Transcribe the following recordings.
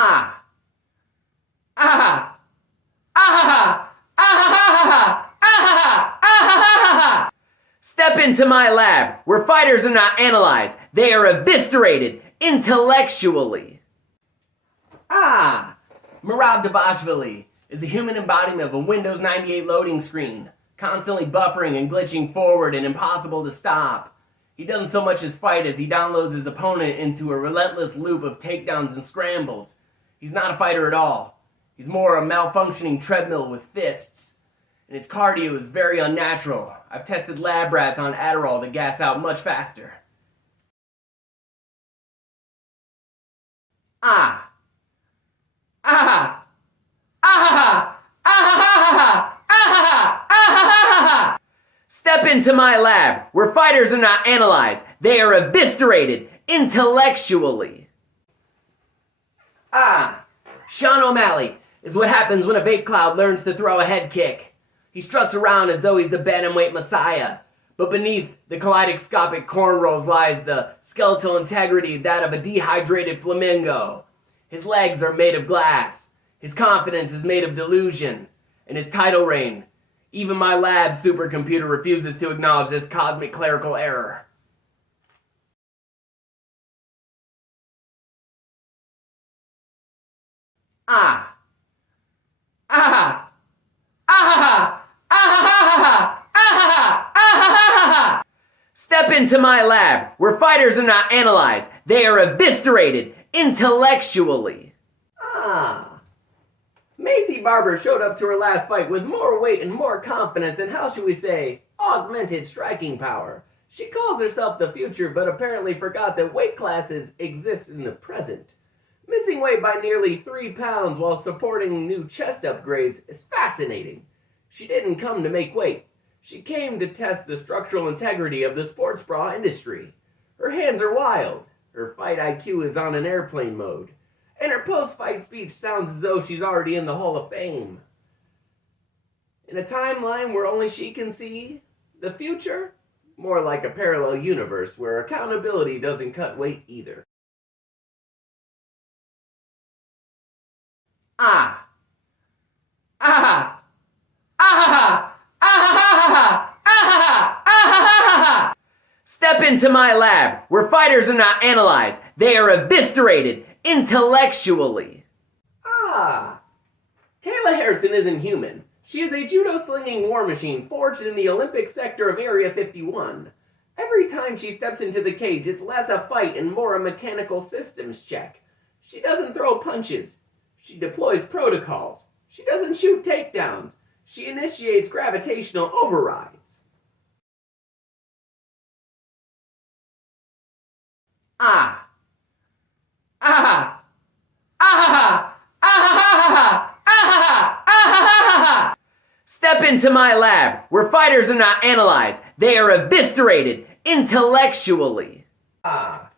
Ah. Ah. Ah. Ah. Ah. Ah. Step into my lab, where fighters are not analyzed, they are eviscerated intellectually. Ah. Merab Devashvili is the human embodiment of a Windows 98 loading screen, constantly buffering and glitching forward and impossible to stop. He doesn't so much as fight as he downloads his opponent into a relentless loop of takedowns and scrambles. He's not a fighter at all. He's more a malfunctioning treadmill with fists. And his cardio is very unnatural. I've tested lab rats on Adderall to gas out much faster. Ah. Ah. Ah. Ah. Ah. Ah. Step into my lab, where fighters are not analyzed, they are eviscerated intellectually. Ah. Sean O'Malley is what happens when a vape cloud learns to throw a head kick. He struts around as though he's the bantamweight messiah, but beneath the kaleidoscopic cornrows lies the skeletal integrity that of a dehydrated flamingo. His legs are made of glass, his confidence is made of delusion, and his title reign, even my lab supercomputer refuses to acknowledge this cosmic clerical error. Ah. Ah. Ah. Ah. Ah. Ah. Step into my lab, where fighters are not analyzed, they are eviscerated intellectually. Ah. Macy Barber showed up to her last fight with more weight and more confidence and, how should we say, augmented striking power. She calls herself the future, but apparently forgot that weight classes exist in the present. Missing weight by nearly 3 pounds while supporting new chest upgrades is fascinating. She didn't come to make weight. She came to test the structural integrity of the sports bra industry. Her hands are wild. Her fight IQ is on an airplane mode. And her post-fight speech sounds as though she's already in the Hall of Fame. In a timeline where only she can see, the future? More like a parallel universe where accountability doesn't cut weight either. Ah. Ah. Ah. Ah. Ah. Ah. Step into my lab, where fighters are not analyzed, they are eviscerated intellectually. Ah. Kayla Harrison isn't human. She is a judo-slinging war machine forged in the Olympic sector of Area 51. Every time she steps into the cage, it's less a fight and more a mechanical systems check. She doesn't throw punches. She deploys protocols. She doesn't shoot takedowns. She initiates gravitational overrides. Ah. Ah. Ah. Ah. Ah. Ah. Step into my lab, where fighters are not analyzed, they are eviscerated intellectually. Ah.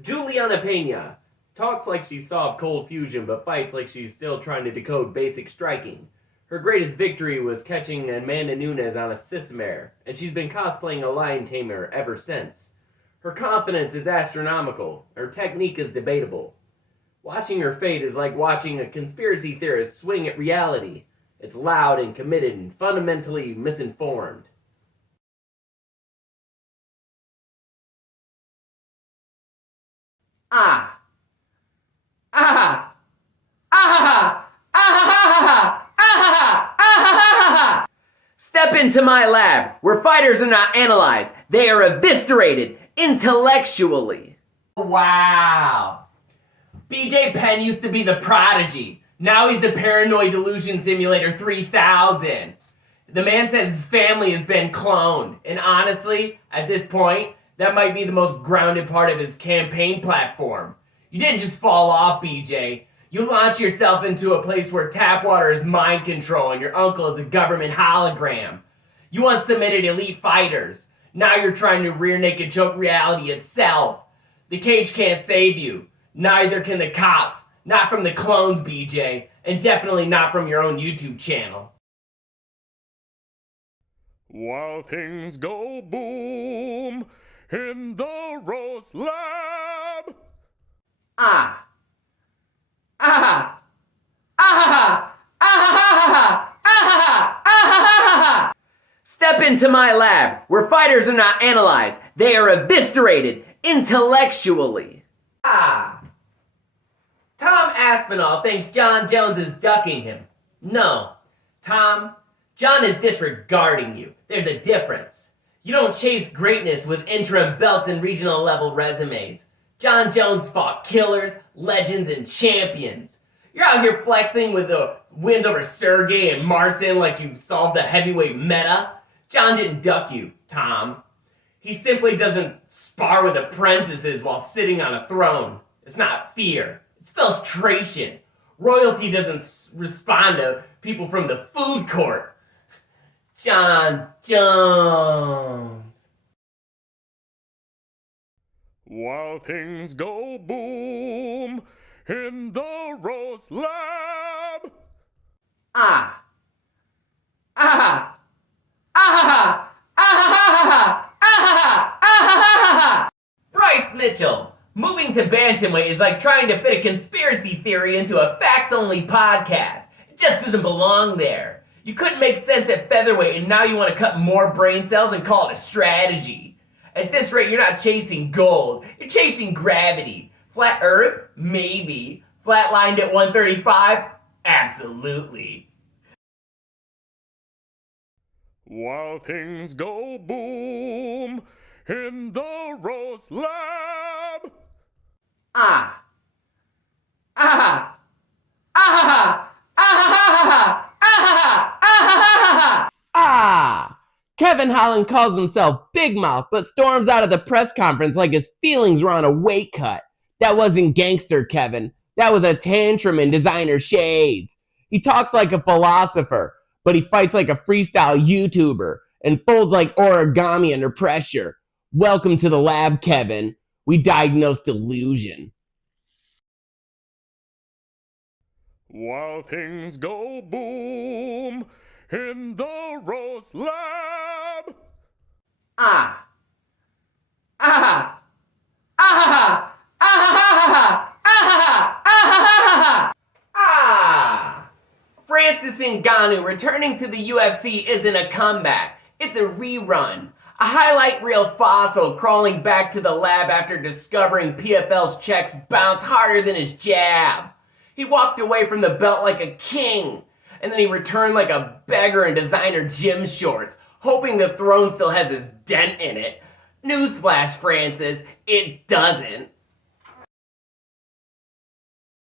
Juliana Pena talks like she solved cold fusion, but fights like she's still trying to decode basic striking. Her greatest victory was catching Amanda Nunes on a system error, and she's been cosplaying a lion tamer ever since. Her confidence is astronomical. Her technique is debatable. Watching her fate is like watching a conspiracy theorist swing at reality. It's loud and committed and fundamentally misinformed. Ah. Ah. Ah. Ah. Ah. Ah. Step into my lab, where fighters are not analyzed, they are eviscerated intellectually. Wow. BJ Penn used to be the prodigy. Now he's the Paranoid Delusion Simulator 3000. The man says his family has been cloned. And honestly, at this point, that might be the most grounded part of his campaign platform. You didn't just fall off, BJ. You launched yourself into a place where tap water is mind control and your uncle is a government hologram. You once submitted elite fighters. Now you're trying to rear naked choke reality itself. The cage can't save you. Neither can the cops. Not from the clones, BJ. And definitely not from your own YouTube channel. While things go boom in the Rose Lab. Ah. into my lab, where fighters are not analyzed, they are eviscerated intellectually. Tom Aspinall thinks John Jones is ducking him. No, Tom, John is disregarding you. There's a difference. You don't chase greatness with interim belts and regional level resumes. John Jones fought killers, legends, and champions. You're out here flexing with the wins over Sergey and Marcin like you solved the heavyweight meta. John didn't duck you, Tom. He simply doesn't spar with apprentices while sitting on a throne. It's not fear. It's frustration. Royalty doesn't respond to people from the food court. John Jones. While things go boom in the Rose Lab. Bryce Mitchell. Moving to bantamweight is like trying to fit a conspiracy theory into a facts-only podcast. It just doesn't belong there. You couldn't make sense at featherweight and now you want to cut more brain cells and call it a strategy. At this rate, you're not chasing gold. You're chasing gravity. Flat Earth? Maybe. Flatlined at 135? Absolutely. While things go boom in the Rose Lab. Kevin Holland calls himself Big Mouth, but storms out of the press conference like his feelings were on a weight cut. That wasn't gangster, Kevin. That was a tantrum in designer shades. He talks like a philosopher, but he fights like a freestyle YouTuber and folds like origami under pressure. Welcome to the lab, Kevin. We diagnosed delusion. While things go boom in the Rose Lab. Francis Ngannou returning to the UFC isn't a comeback. It's a rerun. A highlight reel fossil crawling back to the lab after discovering PFL's checks bounce harder than his jab. He walked away from the belt like a king, and then he returned like a beggar in designer gym shorts, hoping the throne still has his dent in it. Newsflash, Francis, it doesn't.